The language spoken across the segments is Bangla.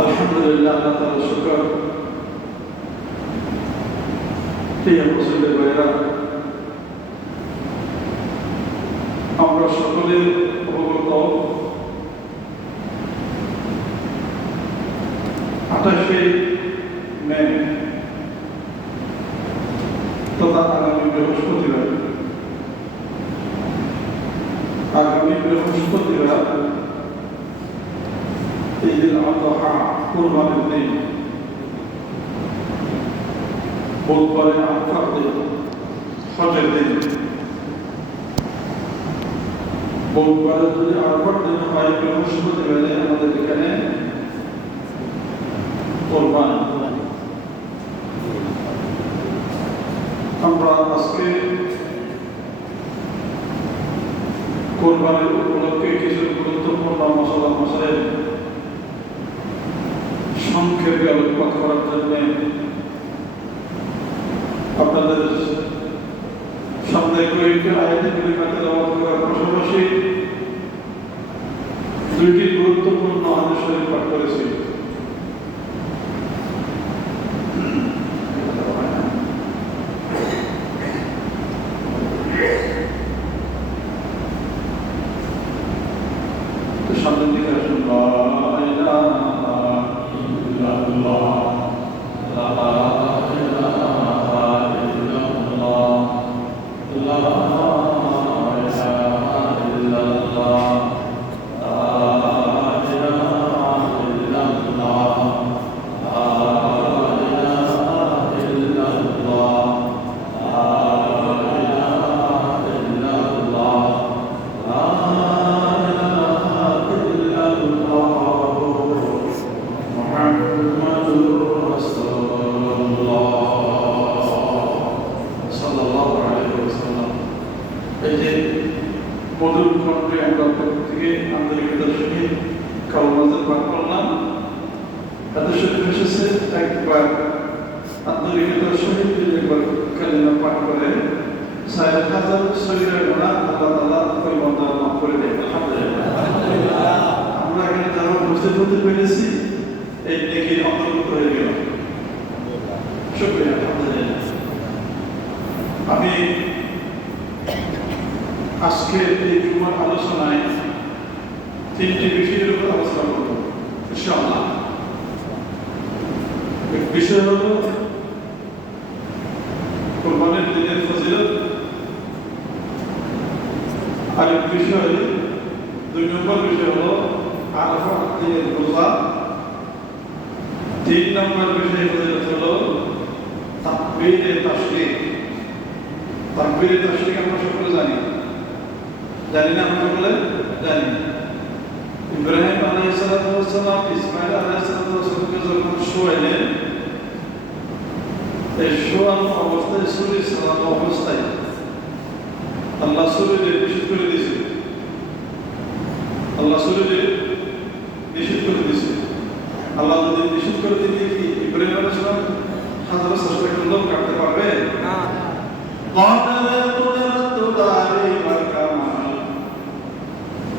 আলহামদুলিল্লাহ, আল্লাহ তাআলার শুকর। প্রিয় মুসলিম ভাইরা, আমরা সকলে অবগত 28শে মে তথা আগামী বৃহস্পতিবার ঈদুল আযহা কুরবানির দিন, বুধবারে আরাফার দিন, হজের দিন। বুধবারে যদি আরাফার দিন হয়, বৃহস্পতিবারে আমাদের এখানে কুরবানি। আমরা আজকে কুরবানির উপলক্ষে কিছু গুরুত্বপূর্ণ মশাইল সংক্ষেপে আলোকপাত করার জন্য আপনাদের সামনে কয়েকটি আয়াতে কারিমা তেলাওয়াত করার পাশাপাশি দুইটি গুরুত্বপূর্ণ হাদিস শরীফ পাঠ করেছি। সামনের দিকে আসুন। লা ইলাহা ইল্লাল্লাহ, লা ইলাহা ইল্লাল্লাহ, লা ইলাহা ইল্লাল্লাহ, লা ইলাহা ইল্লাল্লাহ, লা ইলাহা ইল্লাল্লাহ, লা ইলাহা ইল্লাল্লাহ, মধুর কণ্ঠে আমরা থেকে আন্তরিকতার সহিত কালমাজার পাঠ করলাম। এত শরীফ এসেছে, একবার আন্তরিকতার সহিত একবার কালিমা পাঠ করে ৬,০০০ শরীরের গুনাহ আল্লাহ তাআলা পরিবর্তন মাফ করে দেয়। আলহামদুলিল্লাহ, আমরা এখানে যারা বুঝতে হতে পেরেছি, এই নেকির অন্তর্ভুক্ত হয়ে গেল। শুকরিয়া, আলহামদুলিল্লাহ। আমি আজকে এই জুমার আলোচনায় তিনটি বিষয়ের উপর আলোচনা করব ইনশাআল্লাহ। এক বিষয় হলো কুরবানির দিনের ফজিলত, আরেক বিষয়, ২ নম্বর বিষয় হলো আরাফার দিনের রোজা, ৩ নম্বর বিষয় ফজিলত হলো তাকবীরে তাশরীক। তাকবীরে তাশরীক আমরা সকলে জানি না? আমরা সকলে জানি। ইব্রাহিম আলাইহিস সালাম ইসমাঈল আলাইহিস সালামকে যখন শোয়ালেন, এই শোয়ানো অবস্থায় শরীর সালাম অবস্থায় আল্লাহ শরীরে নিষেধ করে দিয়েছে। আল্লাহ শরীরে নিষেধ করে দিয়েছে। আল্লাহ যদি নিষেধ করে দিতে কি ইব্রাহিম আলাইহিস সালাম হাজার চেষ্টা করলেও কাটতে পারবে না?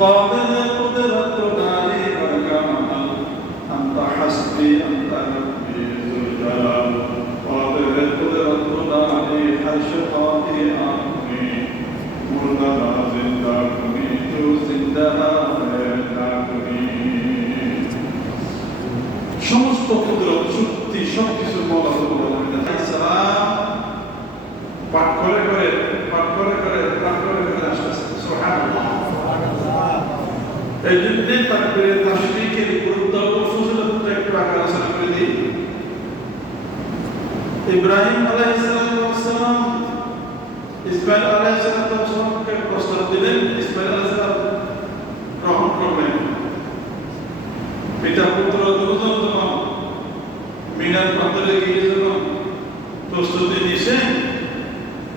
قادر قدرت داري والكمال أنت حسبي أنت ربي ذو الجلال قادر قدرت داري حشقاتي أمني مردنا زندہ کنی جو زندہ ہے کنی সমস্ত কুদরত শক্তি সবকিছু মওলা রব্বুল আলামিন সালাম পাঠ করে আসছে। সুবহানাল্লাহ। এই জন্য তাকবীরে তাশরীকের গুরুত্ব ও ফজিলতটা একটু আগে আলোচনা করে দিই। ইব্রাহিম আলাইহিস সালাম ইসমাঈল আলাইহিস সালামকে প্রস্তাব দিলেন। ইসমাঈল আলাইহিস সালাম গ্রহণ করলেন। পিতা পুত্র দুজন যখন মিনার প্রান্তরে গিয়ে যখন প্রস্তুতি নিয়েছেন,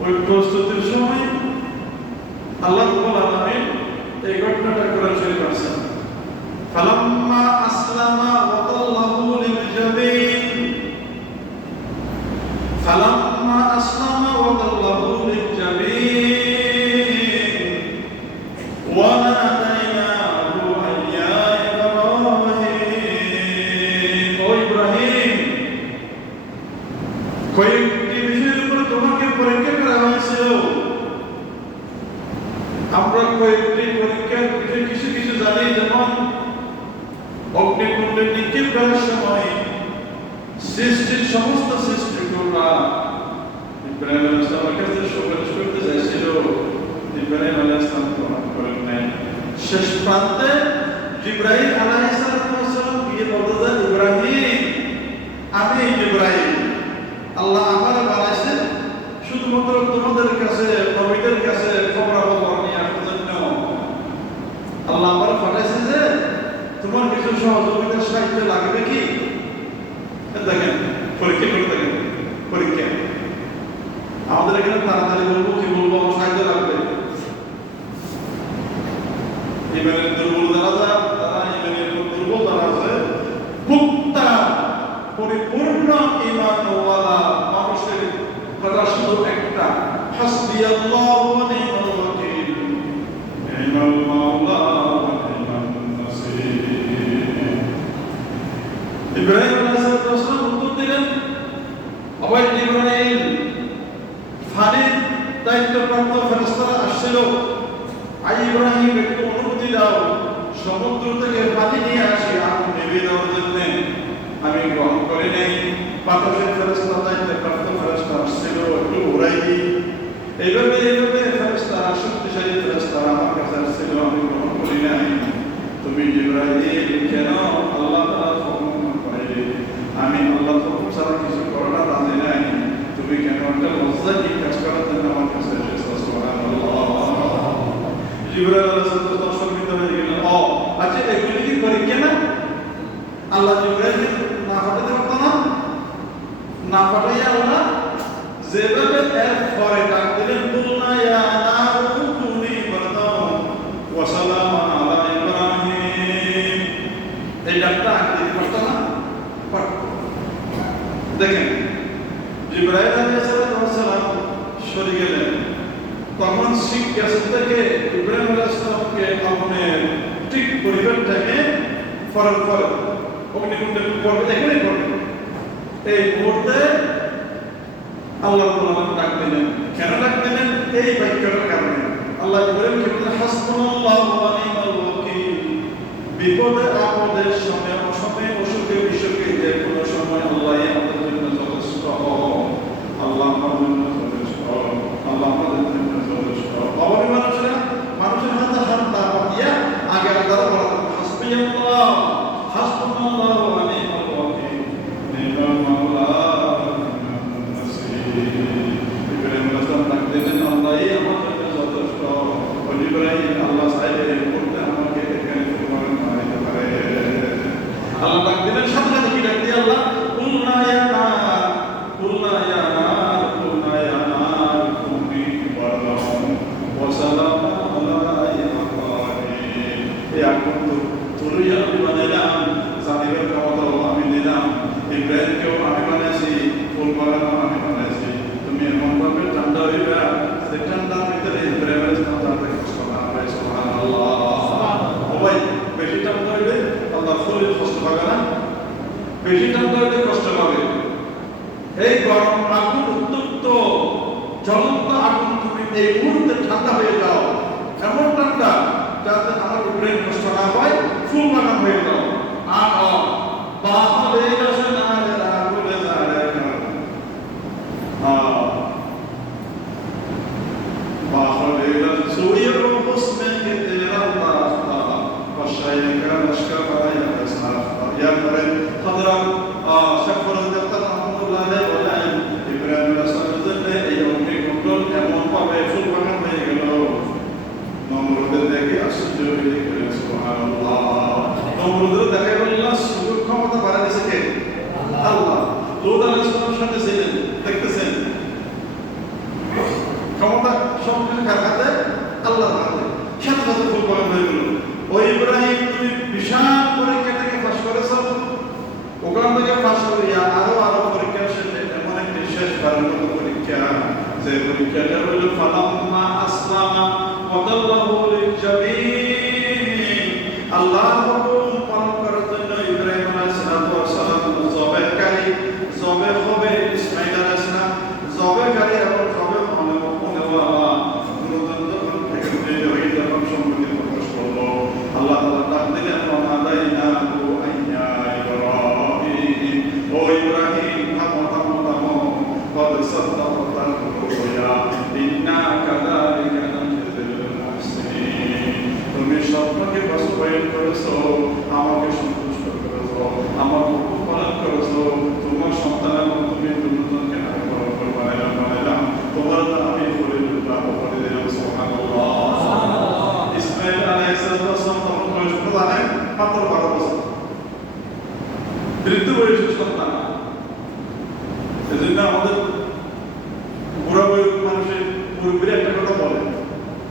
ওই প্রস্তুতির সময় আল্লাহ রাব্বুল আলামিন এই ঘটনাটা কোরআন শরীফে আছে। ফালাম্মা আসলামা ওয়া তাল্লাহু লিল-জাবিন, ফালাম্মা আসলামা ওয়া তাল্লাহু লিল-জাবিন ওয়া নাদাইনাহু আন ইয়া ইব্রাহিম কয়েকটি বিষয়ের উপরে তোমাকে পরীক্ষা করা হয়েছিল। আমরা কয়েকটি পরীক্ষার বিষয়ে কিছু কিছু জানি, যেমন অগ্নিকুণ্ডে নিক্ষেপ করার সময় সৃষ্টির সমস্ত সৃষ্টিকর্তা ইব্রাহিম আলাইহিস সালামের কাছে সুপারিশ করতে চাইছিল, ইব্রাহিম আলাইহিস সালাম গ্রহণ করেন নাই। শেষ প্রান্তে জিবরাইল আলাইহিস সালাম গিয়ে বলতে যায়, ইব্রাহিম, আমি ইব্রাহিম, আল্লাহ আমার বানাইছে শুধুমাত্র তোমাদের কাছে, নবীদের কাছে খবরাখবর নিয়ে আসার জন্য। আল্লাহ আমার পাঠাইছে যে তোমার কিছু সহযোগিতার সাহায্য লাগবে কি? দেখেন, পরীক্ষা করে দেখেন, পরীক্ষা। আমাদের এখানে তাড়াতাড়ি বলবো, কি বলবো, আমার সাহায্য লাগবে। ইমানের দুর্বল যারা তারা ইমানের দুর্বল যারা আছে, পুক্তা পরিপূর্ণ ঈমানওয়ালা মানুষের কথা শুধু একটা, হাসবিয়াল্লাহু ওয়া নি'মাল ওয়াকিল, নি'মাল মাওলা ওয়া নি'মান নাসীর। ইব্রাহিম আলাইহিস সালাম উত্তর দিলেন, আবার ইব্রাহিম, ফানির দায়িত্বপ্রাপ্ত ফেরেশতারা আসছিল, আই ইব্রাহিম একটু অনুমতি দাও, সমুদ্র থেকে পানি নিয়ে আসি আগুন নিভিয়ে দেওয়ার জন্য। আমি গ্রহণ করি নাই। বাতাসের ফেরেশতা, দায়িত্বপ্রাপ্ত ফেরেশতা আসছিল, একটু উড়াই দিই। এইভাবে ফেরেশতারা, শক্তিশালী ফেরেশতারা আমার কাছে আসছিল, আমি গ্রহণ করি নাই। তুমি ইব্রাহিম কেন আল্লাহ তাআলার হুকুম করে? আমি আল্লাহর হুকুম ছাড়া কিছু করার রাজি নাই। তুমি কেন একটা লজ্জাহীন কাজ করার জন্য আমার কাছে এসেছো? সুবহানাল্লাহ। জিবরাইল আলাইহিস সালাম সম্মিলিত হয়ে গেলেন, ও আচ্ছা, এগুলি কি পরীক্ষা না? আল্লাহ জিবরাইল না পাঠাতে পারতো না? না পাঠাইয়া আল্লাহ যেভাবে এর পরে ডাক দিলেন, কুলনা ইয়া নারু কুনি বারদান ওয়া সালামান আলা ইব্রাহিম, এই ডাকটা আগে দিতে পারতো না? পারতো। দেখেন, জিবরাইল আলাইহিস সালাম সরে গেলেন, তখন শিখ গ্যাস থেকে ইব্রাহিম আলাইহিস সালামকে আগুনের ঠিক পরিবেশটাকে ফরক অগ্নিকুণ্ডের পর্বে এখানেই পড়বে। এই মুহূর্তে আল্লাহ ডাক দিলেন। কেন ডাক দিলেন? এই বাক্যটার কারণে। আল্লাহ ইব্রাহিমকে বললেন, হাসবুনাল্লাহু ওয়া নি'মাল ওয়াকিল। বিপদে আপদে সময়ে অসময়ে অসুখে বিসুখে যে কোনো সময় আল্লাহই আমাদের জন্য যথেষ্ট। আল্লাহ আমাদের জন্য যথেষ্ট, আল্লাহ আমাদের জন্য যথেষ্ট। অবনী মানুষের হাতে হাত না পাতিয়া আগে আল্লাহর বলা, হাসবিয়াল্লাহ, হাসবুনাল্লাহু ওয়া নি'মাল ওয়াকিল, নি'মাল মাওলা ওয়া নি'মান নাসীর। ইব্রাহিম আলাইহিস সালাম ডাক দিলেন, আল্লাহই আমাদের জন্য যথেষ্ট। ইব্রাহিম, আল্লাহ চাইলে এই মুহূর্তে আমাকে এখানে তোমার মারাইতে পারে। আল্লাহ ডাক দিলেন, সাথে সাথে কি ডাক দিয়ে আল্লাহ, কুলনা ইয়া নার, কুলনা ইয়া নার, কুলনা ইয়া নার কুনি বারদান ওয়া সালামান আলা ইব্রাহিম। এই আগুন তুরিয়া বানাইলাম, জানিবের ক্ষমতা আমি দিলাম, ইব্রাহিমকেও আমি বানাইছি, ফুল বাগানও আমি বানাইছি। তুমি এমন ভাবে ঠান্ডা হইবা যে ঠান্ডার ভিতরে ইব্রাহিম আলাইহিস সালাম তাকে কষ্ট না হয়। সুবহানাল্লাহ। ভাই, বেশি ঠান্ডা হইলে আল্লাহ শরীর কষ্ট পাবে না? বেশি ঠান্ডা হইলে কষ্ট পাবে। এই গরম আগুন, উত্তপ্ত জ্বলন্ত আগুন, তুমি এই মুহূর্তে ঠান্ডা হয়ে যাও, এমন ঠান্ডা যাতে আমার ইব্রাহিম কষ্ট না হয়, ফুল বাগান হয়ে যাও। আর বাহলে গেছেন আর রাগুলে যারে বাহলে গেছেন সুইর হুসনে কে তেরা রাস্তা বশাইকা নশকা পায়া রাস্তা। ইয়া করে হযরত শাফর রাদিয়াল্লাহু রাহমাতুল্লাহ আলাইহি বলেন, ইব্রাহিম আলাইহিস সালামের এই অগ্নিকুণ্ড এমন ভাবে ফুল বাগান হয়ে গেল, নমরুদের দেখে আশ্চর্য হয়ে গেলেন। সুবহানাল্লাহ। নমরুদের দেখে আল্লাহ সুযোগ ক্ষমতা বাড়া দিয়েছে কে? আল্লাহ। লূত আলাইহিস সালামের সাথে ছিলেন, দেখতেছেন ক্ষমতা সবকিছু কার হাতে? আল্লাহর হাতে। সাথে সাথে ফুল বাগান হয়ে গেল। ওই ইব্রাহিম, তুমি বিশাল পরীক্ষা থেকে পাস করেছ, ওখান থেকে পাস করিয়া আরো পরীক্ষা শেষে এমন একটি শেষ বারের মতো পরীক্ষা, যে পরীক্ষাটা হলো ফালাম্মা আসলামা ওয়াতাল্লাহু লিল-জাবিন। আল্লাহর হুকুম পালন করার জন্য ইব্রাহিম আলাইহিস সালাম জবেহকারী, জবেহ হবে ইসমাঈল আলাইহিস বৃদ্ধ বয়সের সন্তান। এজন্য আমাদের বুড়া বয়স মানুষের মুরব্বীরা একটা কথা বলে,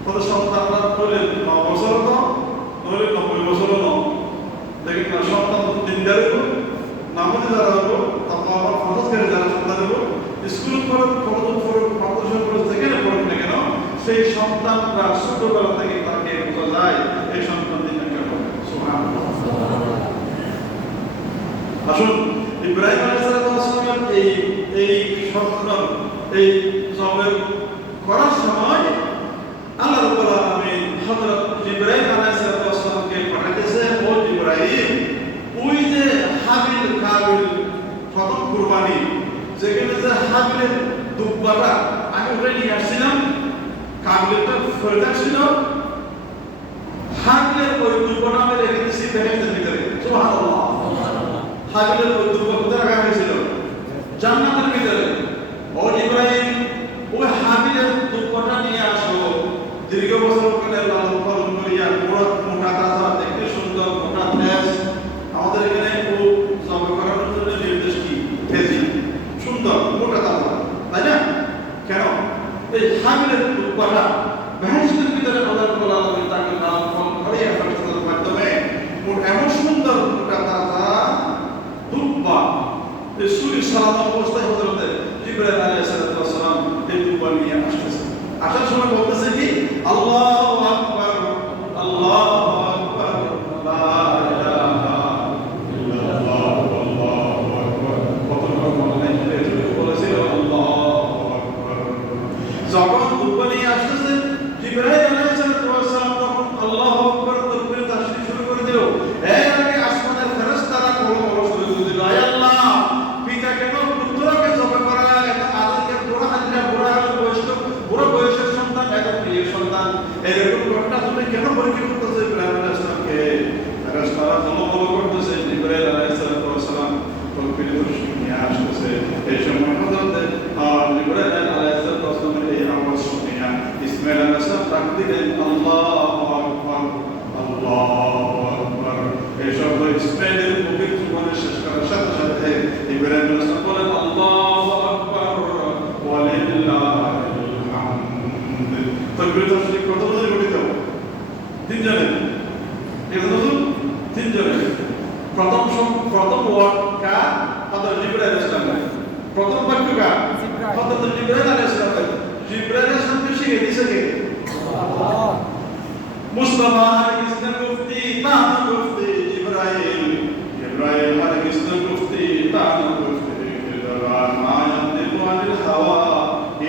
তাদের সন্তানরা হলে 9 বছর তো নইলে 90 বছরও ন, দেখেন না সন্তান দিনদার হইব, নামাজে যারা হইব, তারপর আবার ফরজকারী যারা সন্তান হইব, স্কুল পড়ুক, কলেজ পড়ুক, মাদ্রাসা পড়ুক, যেখানে পড়ুক না কেন, সেই সন্তানরা ছোটবেলা থেকে তাকে বোঝা যায় এই সন্তান দিন কেমন। সুবহানাল্লাহ। আসুন ইব্রাহিম আলাইহিস সালামের এই সন্তান এই জবে করার সময় আল্লাহ রাব্বুল আলামিন হযরত ইব্রাহিম আলাইহিস সালামকে পাঠাইছে, ও ইব্রাহিম ওই যে হাবিল কাবিল প্রথম কুরবানি যেখানে যে হাবিলের দুব্বাটা আমি ওটা নিয়ে আসছিলাম, কাবিলটা ফেরত ছিল, হাবিলের ওই দুব্বাটা আমি রেখে দিয়েছি বেহেশতের ভিতরে। সুবহানাল্লাহ। হাবিলের ওই দুব্বা কোথায় রাখা হয়েছিল? জান্নাতের ভিতরে। ও ইব্রাহিম ওই হাবিলের দুব্বাটা নিয়ে আসো, দীর্ঘ বছর ধরে লালন পালন করিয়া মোটা তাজা দেখতে সুন্দর মোটা তেজ। আমাদের এখানে জবে করানোর জন্য নির্দেশ কি? তেজি সুন্দর মোটা তাজা, তাই না? কেন? এই হাবিলের দুব্বাটা বেহেশতের ভিতরে আল্লাহ রাব্বুল আলামিন তাকে লালন পালন করিয়া ফেরেশতাদের মাধ্যমে এমন সুন্দর মোটা তাজা দুব্বা রাসূলের সালাম অবস্থায় হযরত ইব্রাহিম আলাইহিস সালাম এই দুব্বা নিয়ে আসতেছে। আসার সময় বলতেছে কি? আল্লাহু আকবার, আল্লাহু আকবার, লা ইলাহা ইল্লাল্লাহ, আল্লাহু আকবার। কতক্ষণ মনে নাই বলেছিল আল্লাহু আকবার। যখন দুব্বা নিয়ে আসতেছে ইব্রাহিম আলাইহিস সালাম তখন আল্লাহু আকবার তাকবীর তাশরীফ শুরু করে দিল। এর আগে আসমানের ফেরেশতারা বড় বড় শুরু করে দিল, আয় আল্লাহ পিতা কেন পুত্রকে জবে করা, এত আদরকে বুড়া হাজরা বুড়া বয়সের সন্তান এত প্রিয় সন্তান, এরকম ঘটনা তুমি কেন পরীক্ষা করতেছে ইব্রাহিম আলাইহিস সালামকে? ফেরেশতারা বলো করতেছে, ইব্রাহিম আলাইহিস সালাম তাকবীর তাশরীফ নিয়ে আসতেছে। এই সময় হযরত ইব্রাহিম আলাইহিস সালামের এই আওয়াজ শুনিয়া ইসমাঈল আলাইহিস সালাম ডাক দিলেন, আল্লাহু আকবার, আল্লাহু আকবার। এই শব্দ ইসমাঈলের মুখের জীবনে শেষ করার সাথে সাথে ইব্রাহিম আলাইহিস সালাম বলেন, আল্লাহু আকবার ওয়া লিল্লাহিল হামদ। তাকবীর তাশরীফ কত বছর গঠিত? 3 জনের। এজন্য 3 জনের। প্রথম ওয়ার্ড কা হযরত ইব্রাহিম আলাইহিস সালাম, প্রথম বাক্য কা হযরত ইব্রাহিম আলাইহিস সালাম। ইব্রাহিম আলাইহিস সালাম শিখে দিয়েছে কে? আল্লাহ। মুস্তাফা হারগিজ না মুফতি তান মুফতি ইব্রাহিম, ইব্রাহিম হারগিজ না মুফতি তান মুফতি দিলওয়ার মায়াত দিলওয়ানিল হাওয়া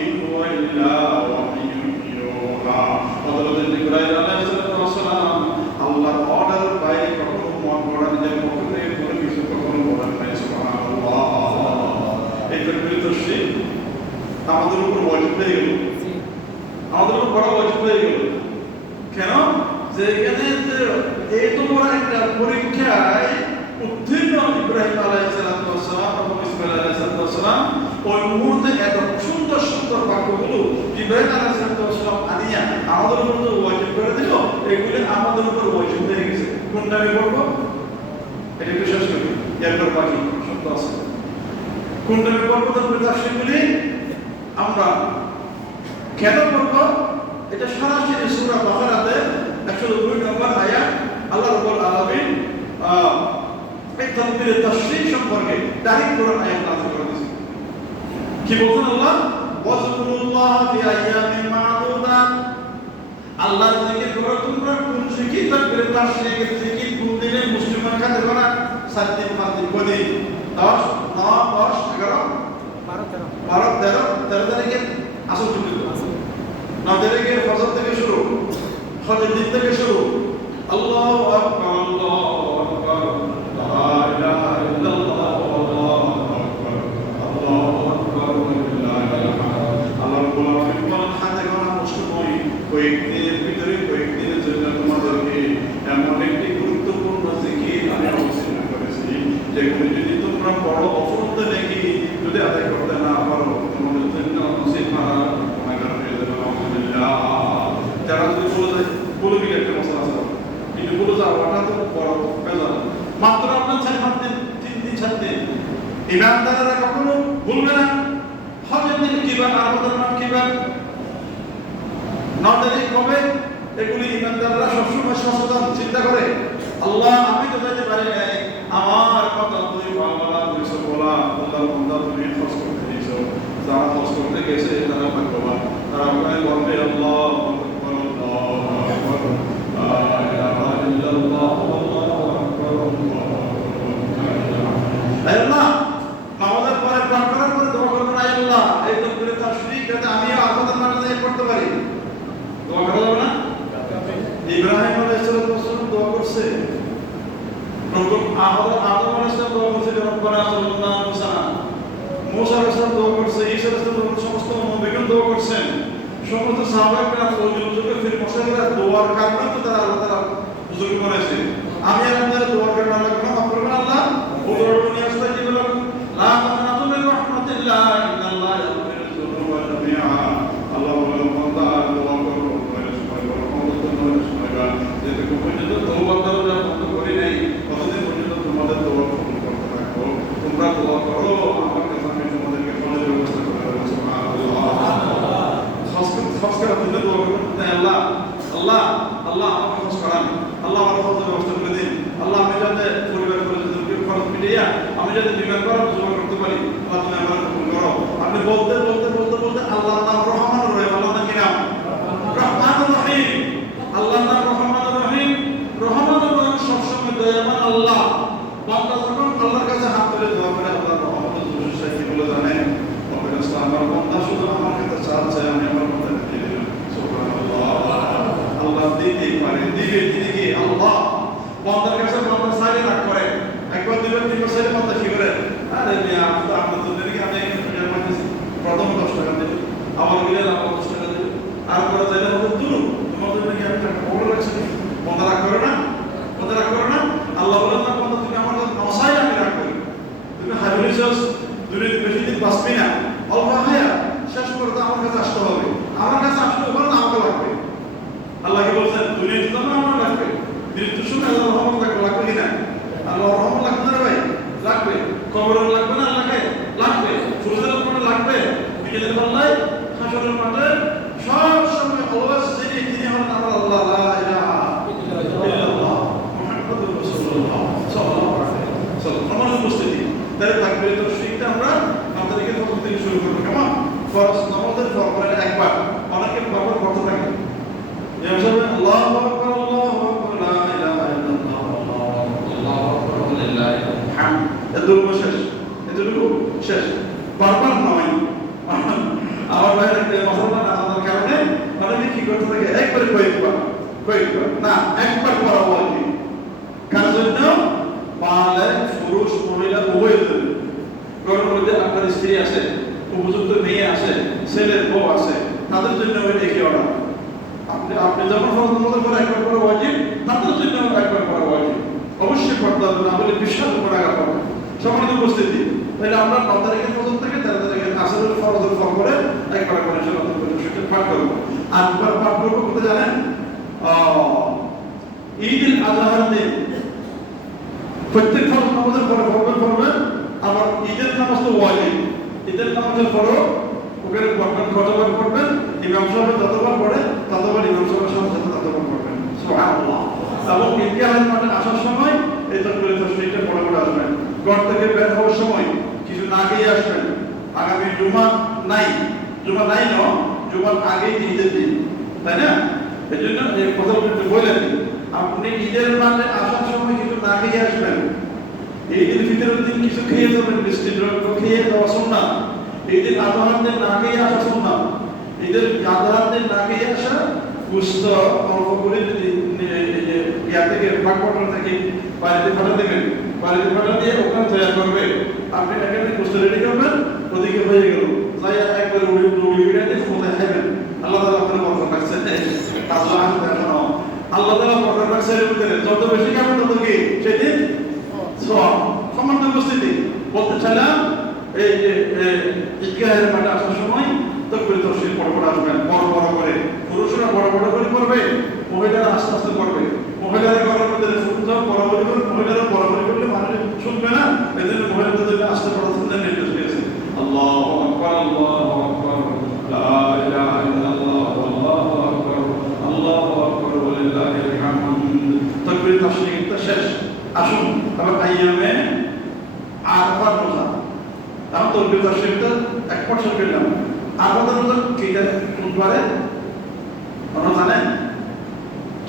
ইন হুয়া ইল্লা ওয়াহিয়ুন ইউহা। হযরত ইব্রাহিম আলাইহিস সালাম আল্লাহর অর্ডার বাইরে কখনো মন গড়া নিজের পক্ষে কোনো কিছু কখনো বলেন নাই। সুবহানাল্লাহ। এই তাকবীর তাশরীফ আমাদের উপর ওয়াজিব হয়ে গেল, আমাদের উপর বড় ওয়াজিব হয়ে গেল। কেন? যে এখানে এত বড় একটা পরীক্ষায় উত্তীর্ণ ইব্রাহিম আলাইহিস সালাম এবং ইসমাঈল আলাইহিস সালাম ওই মুহূর্তে এত সুন্দর সুন্দর বাক্যগুলো ইব্রাহিম আলাইহিস সালাম আনিয়া আমাদের উপর ওয়াজিব করে দিল। এগুলো আমাদের উপর ওয়াজিব হয়ে গেছে। কোনটা আমি পড়বো? এটা একটু শেষ করি, এরপর বাকি শব্দ আছে। কোনটা আমি পড়বো? তারপরে তাফসীরগুলি আমরা কেন পড়বো? এটা সরাসরি সূরা বাকারাতে 102 নম্বর আয়াত আল্লাহ রাব্বুল আলামিন এই তাকবীরের তাফসীর সম্পর্কে ডাইরেক্ট কোরআন আয়াত নাযিল করে দিয়েছেন। কি বলছেন আল্লাহ? ওয়াজকুরুল্লাহ ফি আইয়ামিন মা'দুদাত। আল্লাহর জিকির করো তোমরা কোন জিকির? তাকবীরের তাফসীরের জিকির কোন দিনে মুসলমান খাতে করা? 7 দিন 5 দিন কোন দিন? 10 9 10 11 12 13 তারিখে আসল ছুটি, 9 তারিখে ফজর থেকে শুরু, ফজর দিন থেকে শুরু। আল্লাহু আকবার, আল্লাহু আকবার, লা ইলাহা ইল্লাল্লাহ, আল্লাহু আকবার, আল্লাহু আকবার, লিল্লাহিল হামদ। আল্লাহ রাব্বুল আলামিন বলেন, হাতে গোনা মুসলমান কয়েকদিনের ভিতরে কয়েকদিনের জন্য তোমাদেরকে এমন একটি গুরুত্বপূর্ণ জিকির আমি ঘোষণা করেছি, যেগুলো যদি তোমরা পড়ো অফুরন্ত নাকি যদি আদায় করতে না পারো তোমাদের জন্য নসিব গুনাহগার হয়ে যাবে। আলহামদুলিল্লাহ। যারা যদি বলে দিলে একটা মশলা আছে, কিন্তু বলে যাওয়াটা তো বড় বেজার। মাত্র আপনার 4-5 দিন 3 দিন 4 ইমানদারেরা কখনো ভুলবে না হজের দিন কিবা আমাদের নাম কিবা নটারি কবে এগুলি ইমানদাররা সবসময় সচেতন চিন্তা করে আল্লাহ আমি তো যাইতে পারি নাই আমার কথা তুই বলা কইছো বলা আল্লাহর বান্দা তুমি খরচ করতে দিয়েছো যারা খরচ করতে গেছে তারা ভাগ্যবান তারা ওখানে বলবে আল্লাহ আমাদের পরে প্রার্থনা করে দোয়া করবেন আল্লাহ এই তো করে তাশরিক যাতে আমিও আপনাদের মাঝে করতে পারি দোয়া করা যাবে না ইব্রাহিম আলাইহিস সালাম দোয়া করছে প্রভু আদম আলাইহিস সালাম দোয়া করছে রব্বানা যালামনা আনফুসানা মুসা আলাইহিস সালাম দোয়া করছে ঈসা আলাইহিস সালাম সমস্ত নবীগণ দোয়া করছেন সমস্ত সাহাবায়ে কেরাম ওই ফির মুশরিকরা দোয়ার কারণে তো তারা আল্লাহ তাআলা বুজুর্গ করেছে আমি আপনাদের দোয়ার কারণে আল্লাহ কোনো মাফ করবেন আল্লাহ উদরুনি আস্তাজিব লাকুম লা তাকনাতু মিন রাহমাতিল্লাহ ইন্নাল্লাহা ইয়াগফিরু যুনুবা জামিআ আল্লাহ বলেন বান্দা দোয়া করো যেটুকু পর্যন্ত তওবা দরজা বন্ধ করি নাই ততদিন পর্যন্ত তোমাদের দোয়া কবুল করতে থাকো তোমরা দোয়া করো আমার কাছে আমি তোমাদেরকে ফলের ব্যবস্থা করে দেব সুবহানাল্লাহ খাসকরা দিলে দোয়া করবেন আল্লাহ আল্লাহ আল্লাহ আমাকে খরচ করান আল্লাহ আমার ফলের ব্যবস্থা করে দিন আল্লাহ আমি যাতে পরিবার পরিজনকে খরচ মিটিয়ে আমি যাতে বিমান করার জোগাড় করতে পারি আল্লাহ তুমি আমার কবুল করো আপনি বলতে বলতে বলতে বলতে আল্লাহর নাম রহমানুর রহিম আল্লাহর নাম কি নাম রহমানুর রহিম আল্লাহর নাম রহমানুর রহিম রহমানুর রহিম সবসময় দয়াবান আল্লাহ বান্দা যখন আল্লাহর কাছে হাত তুলে দোয়া করে আল্লাহর রহমতের জন্য সে কি বলে জানেন তখন আমার বান্দা শুধু আমার কাছে চাচ্ছে আমি আমার বান্দা দিয়ে দিলাম সুবহানাল্লাহ আল্লাহ দিতে পারে দিবে তিনি কি আল্লাহ বান্দার কাছে বান্দা সাইলে রাখ করে একবার দুইবার তিনবার সাইলে বান্দা কি করে আরে মিয়া আপনার তো দেখি আমি এখানে মানতেছি প্রথম 10 টাকা দিই আবার গেলে আবার 10 টাকা দিই আর পরে চাইলে হয়তো দূর তোমাদের নাকি আমি টাকা বড় রাখছি বন্ধ রাখ করে না বন্ধ রাখ করে না আল্লাহ বলেন না বন্ধ তুমি আমার কাছে নসাই আমি রাখবে তুমি হাইব্রিডস দুনিয়াতে বেশি দিন বাঁচবি না অল্প হায়া শেষ করে তো আমার কাছে আসতে হবে আমার কাছে আসলে ওখানে না আমাকে লাগবে আল্লাহ কি বলছেন দুনিয়াতে তো না আমার লাগবে মৃত্যুর সময় আল্লাহর রহমত লাগবে কিনা আল্লাহর রহমত লাগবে না ভাই লাগবে কবরের লাগবে না আল্লাহকে লাগবে সূর্যের উপরে লাগবে বিকেলের বেলায় হাসরের মাঠে সব সময় অলওয়েজ তিনি হলেন আমার আল্লাহ লা ইলাহা ইল্লাল্লাহ মুহাম্মাদুর রাসূলুল্লাহ সাল্লাল্লাহু আলাইহি ওয়াসাল্লাম আমাদের উপস্থিতি তাই তাকবীর তাশরিকটা আমরা আমাদেরকে প্রথম থেকে শুরু করব কেমন ফরজ নামাজের ফরমানে একবার অনেকে বারবার করতে থাকে যেমন আল্লাহু আকবার আল্লাহু আকবার লা ইলাহা ইল্লাল্লাহ আল্লাহু আকবার লিল্লাহিল হামদ এতটুকু শেষ বারবার নয় আমার ভাইয়ের একটা মশলা না আমাদের কারণে অনেকে কি করতে থাকে একবারে কয়েকবার না একবার করা ওয়াজিব কার জন্য বালেগ পুরুষ মহিলা উভয়ের জন্য ঘরের মধ্যে আপনার স্ত্রী আছে উপযুক্ত মেয়ে আছে ছেলের বউ আছে তাদের জন্য ওই একই অর্ডার আপনি যখন ফরজ নামাজের পরে একবার করা ওয়াজিব তাদের জন্য একবার করা ওয়াজিব অবশ্যই করতে হবে না বলে বিশাল গুনাহগার হবে সম্মানিত উপস্থিতি তাহলে আমরা 9 তারিখের পর্যন্ত থেকে 13 তারিখের আসরের ফরজের ফর করে একবার করে সালাতুল ফজর পাঠ করব আটবার পাঠ করব কোথায় জানেন ঈদুল আজহার দিন প্রত্যেক ফরজ নামাজের পরে পড়বেন আবার ঈদের নামাজ তো ওয়াজিব ঈদের নামাজের পরে ওখানে পড়বেন কতবার পড়বেন ইমাম সাহেব যতবার পড়ে ততবার ইমাম সাহেবের সাথে ততবার পড়বেন সুবহানাল্লাহ এবং ঈদগাহের মাঠে আসার সময় এই তাকবীর তাশরিকটা পড়ে আসবেন ঘর থেকে বের হওয়ার সময় কিছু না গিয়ে আসবেন আগামী জুমা নাই না জুমার আগেই ঈদের দিন তাই না এই জন্য এই কথা বলে দিই আপনি ঈদের মাঠে আসার সময় কিছু না খেয়ে আসবেন ঈদের ফিতরের দিন কিছু খেয়ে যাবেন মিষ্টি দ্রব্য খেয়ে যাওয়া সুন্নাত ঈদের আজহার দিন না খেয়ে আসা সুন্নাত ঈদের আজহার দিন না খেয়ে আসা গোশত অল্প করে যদি ইয়া থেকে পাকপটল থেকে বাড়িতে ফাটা দেবেন বাড়িতে ফাটা দিয়ে ওখানে তৈরি করবে আপনি এখানে গোশত রেডি করবেন ওদিকে হয়ে গেল যাই একবার উড়ি বিড়াতে কোথায় খাবেন আল্লাহ তাআলা আপনার বরকত রাখছে আল্লাহ এখনো আল্লাহ তাআলা বরকত রাখছে এর ভিতরে যত বেশি খাবেন তত কি সেদিন সওয়াব সম্মানিত উপস্থিতি বলতে চাইলাম এই যে ঈদগাহের মাঠে আসার সময় তাকবীর তাশরিক পড়ে আসবেন বড় করে পুরুষরা বড় করে করবে মহিলারা আস্তে আস্তে করবে মহিলারা ঘরের মধ্যে ফুটতে বড় করে মহিলারা বড় করলে মানুষ শুনবে না এজন্য মহিলাদের আস্তে পড়া আসুন আবার আইয়ামে আরাফার রোজা। আমি তো রোজা শরীফটা 1% পেলাম। আরাফার রোজা কিটা কোন বারে আপনারা জানেন?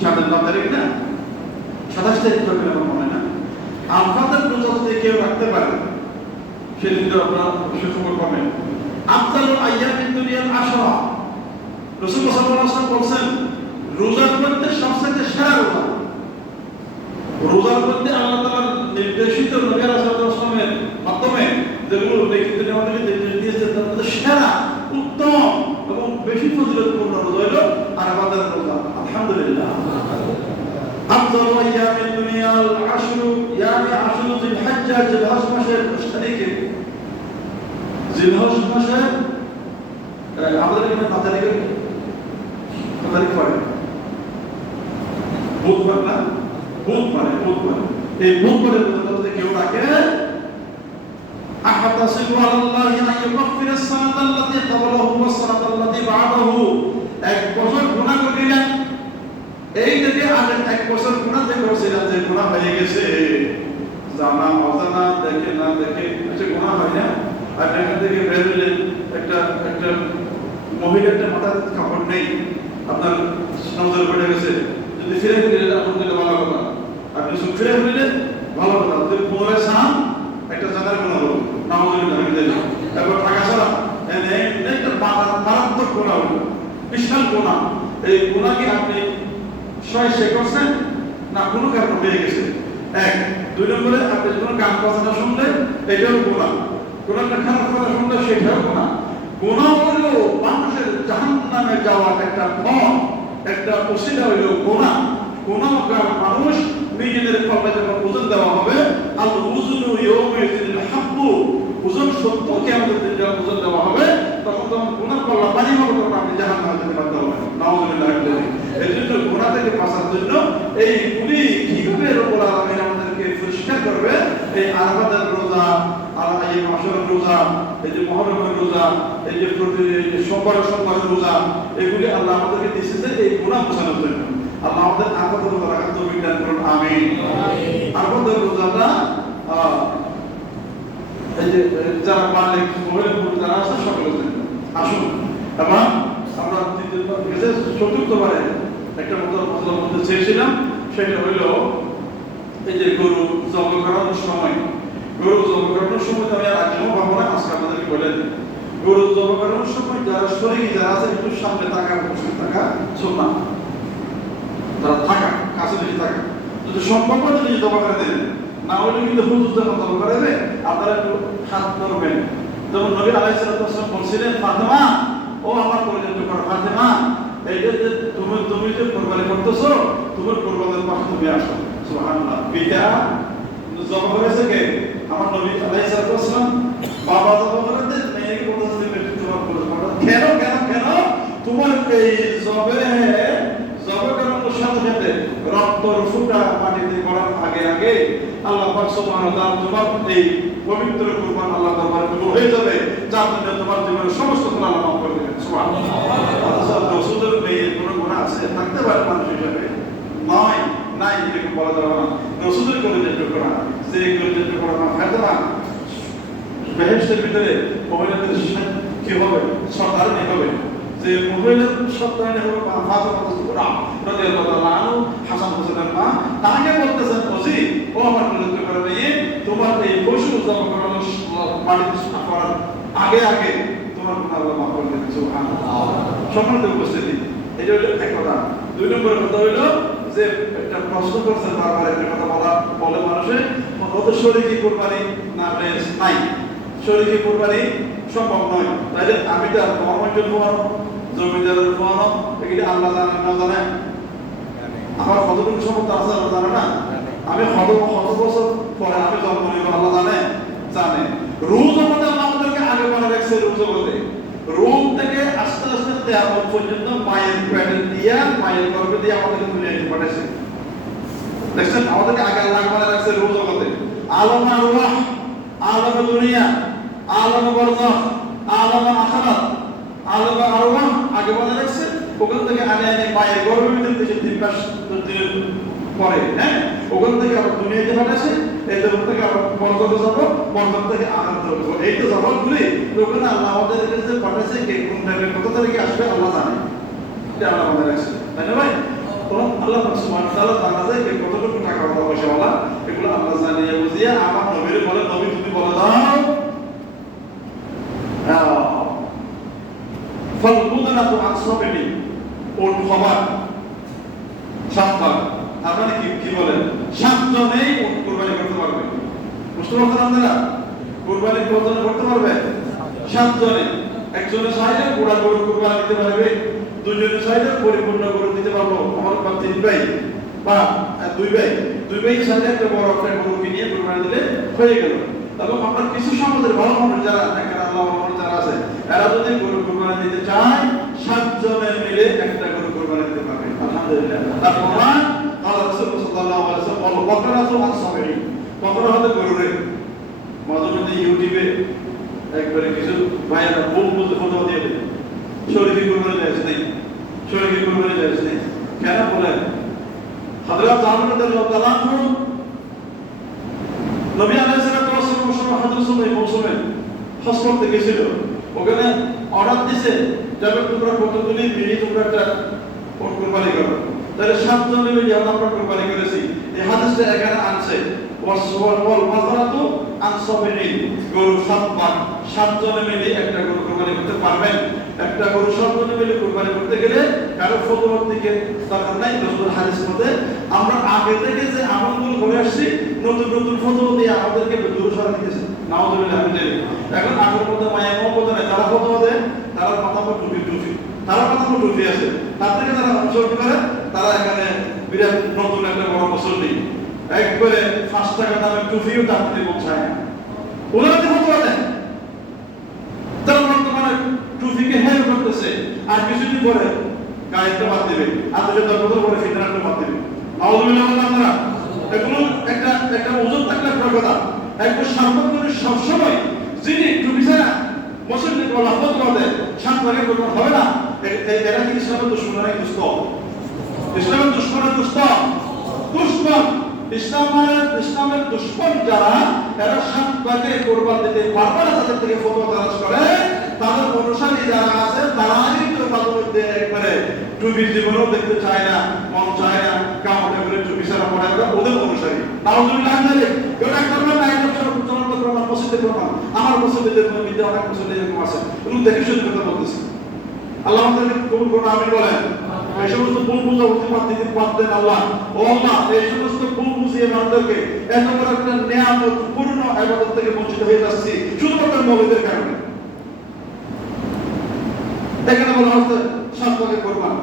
7 তারিখ না, 27 তারিখ হবে আমার মনে না। আরাফার রোজা যদি কেউ রাখতে পারে সেদিন তো আপনারা সুখবর পাবেন। আফদালুল আইয়ামিদ দুনিয়ার আশরা, রাসূলুল্লাহ সাল্লাল্লাহু আলাইহি ওয়াসাল্লাম বলেন রোজার মধ্যে সবচেয়ে সেরা রোজা। রোজার মধ্যে আল্লাহ তাআলা নির্দেশিত নবী রাসূলুল্লাহ সাল্লাল্লাহু আলাইহি ওয়াসাল্লামের মাধ্যমে যেগুলো লিখিত আমাদেরকে নির্দেশ দিয়েছে তার মধ্যে সেরা, উত্তম এবং বেশি ফজিলতপূর্ণ রোজা হলো আরাফাতের রোজা। আলহামদুলিল্লাহ। আফদালু আইয়ামিদ দুনিয়াল আশরু, ইয়ানি আশরু জিলহিজ্জা, জিলহজ মাসের 10 তারিখে, জিলহজ মাসের আমাদের এখানে 5 তারিখে পড়ে বুধবার না, বুধবার এই বুধবারের মধ্যে কেউ রাখে আহাতাসিবু আলাল্লাহি আন ইউকাফিরাস সানাতাল্লাতী ক্বাবলাহু ওয়াস সানাতাল্লাতী বা'দাহু। 1 বছর গুনাহ করিলেন, এই থেকে আগে 1 বছর গুনাহ যে করেছিলেন, যে গুনাহ হয়ে গেছে, জানা অজানা দেখে না দেখে যে গুনাহ হয় না, আর এখান থেকে বের হলেন একটা মহিলার মাথার কাপড় নেই, আপনার নজর পড়ে গেছে, যদি ফিরে ফিরে আপনি দিলে ভালো কথা, আপনি সব ফিরে ফিরে ভালো কথা, যদি পুনরায় সান একটা জায়গার গুণ হলো নামাজের ধারণ দিলে এবার টাকা ছাড়া একটা মারাত্মক গুণা হলো, বিশাল গুণা। এই গুণাকে আপনি সে করছেন না কোনো কারণ পেয়ে গেছে। 1 2 নম্বরে আপনি কোনো গান কথা শুনলে এটাও গুণা, কোনো একটা খারাপ কথা শুনলে সেটাও গুণা। গুণা হলো মানুষের জাহান্নামে যাওয়ার একটা পথ, একটা ওসিলা হইল গুণা। গুনাহগার মানুষ নিজেদের কপালে যখন ওজন দেওয়া হবে, আল ওজনু ইয়াউমাইযিল হাক্কু, ওজন সত্য কিয়ামতের দিন যখন ওজন দেওয়া হবে, তখন গুনাহ পাল্লা পানি হবে, তখন আপনি জাহান্নামে যেতে বাধ্য হবেন। নাউযুবিল্লাহ। এজন্য গুনাহ থেকে বাঁচার জন্য এইগুলি কিভাবে রব্বুল আলামিন আমাদেরকে পরিষ্কার করবে, এই আরাফাতের রোজা, এই মাসের রোজা, এই যে মুহররমের রোজা, এই যে সোমবারের রোজা, এগুলি আল্লাহ আমাদেরকে দিয়েছে এই গুনাহ মোছানোর জন্য। আল্লাহ আমাদের আরাফাতের রোজা রাখার তৌফিক দান করুন, আমিন। আরাফাতের রোজাটা এই যে যারা বালিগ মহিলা পুরুষ যারা আছে সকলের জন্য। আসুন এবং আমরা চতুর্থবারে একটা মশলা বলতে চেয়েছিলাম, সেটা হইল এই যে গরু জবাই করানোর সময়, গরু জবাই করানোর সময় আমি আর আগেও ভাবো না, আজকে আপনাদেরকে বলে দিই। গরু জবাই করানোর সময় যারা শরীর যারা আছে একটু সামনে থাকা, উপস্থিত থাকা সুন্নাহ, তারা থাকা কাছে বেশি থাকা, যদি সম্ভব হয় যদি জবাই করে দেন, না হলে কিন্তু হুজুরদের মতো করবে, আপনারা একটু হাত ধরবেন। যেমন নবী আলাইহিস সালাম বলছিলেন, ফাতেমা ও আমার পরিচিত করো, ফাতেমা এই যে তুমি যে কুরবানি করতেছো, তোমার কুরবানির পাশে তুমি আসো। সুবহানাল্লাহ। পিতা জবাই করেছে কে? আমার নবী আলাইহিস সালাম। বাবা জবাই করেছে, মেয়েকে বলতেছে তোমার কুরবানি কেন কেন কেন তোমার এই জবাই করানোর সাথে সাথে রক্তর ফুটা মাটিতে পড়ার আগে আগে আল্লাহ পাক সুবহানাহু ওয়া তাআলা তোমার এই পবিত্র কুরবান আল্লাহ দরবারে কবুল হয়ে যাবে, যার জন্য তোমার জীবনের সমস্ত গুনাহ আল্লাহ মাফ করে দেবেন। সুবহানাল্লাহ। রাসূলের মেয়ের কোনো গুনাহ আছে থাকতে পারে মানুষ হিসেবে, নয় নাই এরকম বলা যাবে না। রাসূলের কলেজের টুকরা, যে কলেজের টুকরা না থাকে না, বেহেশতের ভিতরে মহিলাদের কি হবে? সর্দারনি হবে। যে মহিলার সর্দারনি হবে ফাতেমা রাদিয়াল্লাহু তাআলা আনহা, হাসান হোসেনের মা, তাকে বলতেছেন, ওজি ও আমার কলেজের টুকরা মেয়ে, তোমার এই পশু জমা করানো মাটিতে সুতা করার আগে আগে তোমার গুনাহ আল্লাহ মাফ করে দেবেন। সুবহানাল্লাহ। সম্মানিত উপস্থিতি, এই যে এক কথা। 2 নম্বর কথা হইল যে একটা প্রশ্ন করছেন বারবার, একটা কথা বলে মানুষে, ওদের শরীরে কুরবানি না নাই, শরীরে কুরবানি সম্ভব নয়, তাইলে আমি তো গভর্নমেন্টের ফোয়ানো, জমিদারের ফোয়ানো, এগুলি আল্লাহ জানেন না জানেন? আমার কতটুকু ক্ষমতা আছে আল্লাহ জানে না? আমি কত বছর পরে আমি জন্ম নিব আল্লাহ জানে? জানে। রুহ জগতে আল্লাহ আমাদেরকে আগে বলে রাখছে, রুহ জগতে রুহ থেকে আস্তে আস্তে কিয়ামত পর্যন্ত মায়ের পেটে দিয়া, মায়ের গর্ভে দিয়ে আমাদেরকে দুনিয়াতে পাঠাইছে। দেখছেন, আমাদেরকে আগে আল্লাহ বলে রাখছে রুহ জগতে। আলম আরওয়াহ, আলম দুনিয়া, আলম বারজাখ, আলম আখিরাত, আলম আরওয়াহ আগে বলে রাখছে। ওখান থেকে আনে মায়ের গর্ভের ভিতর থেকে 3 মাস পরে, হ্যাঁ, ওখান থেকে আবার দুনিয়াতে পাঠাচ্ছে, এই জগৎ থেকে আবার পরজগতে যাবো, পরজগৎ থেকে আবার জগৎ, এই তো জগৎগুলি ওখানে আল্লাহ আমাদের কাছে পাঠাচ্ছে, কে কোন টাইমে কত তারিখে আসবে আল্লাহ জানে, এটা আল্লাহ আমাদের কাছে, তাই না ভাই? তো আল্লাহ সুবহানাহু ওয়া তাআলা জানা যায় কে কতটুকু টাকা পয়সা ওয়ালা, এগুলো আল্লাহ জানিয়ে বুঝিয়ে আমার নবীর বলে, নবী তুমি বলে দাও ফালবুদানাতু আকসাবিনি, ওট খবর সাতবার, তার মানে কি বলেন, সাতজনেই উট কুরবানি করতে পারবে, বুঝতে পারছেন আপনারা? কুরবানি কতজন করতে পারবে? সাতজনে। একজনে চাইলে পুরা গরু কুরবানি দিতে পারবে, দুজনে চাইলে পরিপূর্ণ গরু দিতে পারবো, আমার বা তিন ভাই বা দুই ভাই চাইলে একটা বড় একটা গরু কিনে কুরবানি দিলে হয়ে গেল। এবং আমরা কিছু সমাজের ভালো মানুষ যারা আল্লাহ যারা আছে, এরা যদি গরু কুরবানি দিতে চায়, সাতজনে মিলে একটা গরু কুরবানি দিতে পারবে, আলহামদুলিল্লাহ। তার প্রমাণ আল্লাহ রাসূল সাল্লাল্লাহু আলাইহি ওয়াসাল্লাম বলেন, বকরাতু আনসাবিহি, বকরা হলো গরুরে। মাঝে মধ্যে ইউটিউবে একবারে কিছু ভাইয়েরা ভুল বুঝে ফতোয়া দিয়ে দেয়, শরীরে কুরবানি জায়েজ নেই, শরীরে কুরবানি জায়েজ নেই। কেন বলেন? হযরত জাবের রাদিয়াল্লাহু তাআলা আনহু নবী আলাইহিস সালাতু ওয়াস সালাম হযরত সুমাইয়া মৌসুমে হজ করতে গেছিল, ওখানে অর্ডার দিয়েছে জাবের তোমরা কতগুলি মিলি তোমরা একটা কুরবানি করো, তাহলে সাতজনে মিলে আমরা কুরবানি করেছি। এই হাদিসটা এখানে আনছে ওয়াল মাযরাতু আনসাবিনি, গরু সাতবার, সাতজনে মিলে একটা গরু কুরবানি করতে পারবেন। একটা গরু সাতজনে মিলে কুরবানি করতে গেলে কারো ফতোয়ার দিকে দরকার নাই, রাসূলের হাদিস মতে আমরা আগে থেকে যে আমলগুলো করে আসছি, নতুন নতুন ফতোয়া দিয়ে আমাদেরকে দূর সরা দিতেছে, নাউযুবিল্লাহ। এখন আগের মতো মায়া মহব্বত নাই, যারা ফতোয়া দেয় তারা মাথা পর টুপি, তারা মাথা পর টুপি আছে, তার থেকে যারা অনুসরণ করে তারা এখানে বিরাট নতুন একটা বড় মুসল্লি, একবারে 5 টাকা দামের টুপিও তার থেকে পৌঁছায় না, ওরা ফতোয়া দেয়। তারা বর্তমানে টুপিকে হেয় করতেছে, আর কিছুদিন পরে গায়েতে বাদ দিবে, আর দুটো দরকার পরে ফিতনাটা বাদ দিবে, নাউযুবিল্লাহ। আপনারা এগুলো একটা ওজন থাকলে কথা, একবার সার্বক্ষণিক সবসময় যিনি টুপি ছাড়া মুসলিম বলা ফতোয়া দেয়, 7 ভাগের কোন হবে না, এরা কি ইসলামের দুশমন নাকি দুষ্ট? ইসলামের দুশমন, দুশমন। ইসলামের দুশমন যারা, এরা 7 ভাগে কুরবান দিতে পারবে না, তাদের থেকে ফতোয়া তালাশ করে, তাদের অনুসারী যারা আছে তারাই তো তাদের মধ্যে একবারে টুপির জীবনও দেখতে চায় না, মন চায় না, কামড়ে করে টুপি ছাড়া পড়ে না, ওদের অনুসারী। নাউযুবিল্লাহ। এটা করবেন না, এটা চলন্ত প্রমাণ, মসজিদে প্রমাণ, আমার মসজিদে মধ্যে অনেক মসজিদে এরকম আছে, এগুলো দেখে শুধু কথা বলতেছি। আল্লাহ আমাদেরকে কবুল করুন, আমিন বলেন। এই সমস্ত ভুল বুঝা অতিপাত দিতে পারতেন আল্লাহ, ও আল্লাহ এই সমস্ত ভুল বুঝিয়ে মানুষদেরকে এত বড় একটা নিয়ামত পূর্ণ ইবাদত থেকে বঞ্চিত হয়ে যাচ্ছি শুধুমাত্র নবীদের কারণে। এখানে বলা হচ্ছে 7 ভাগে কুরবান,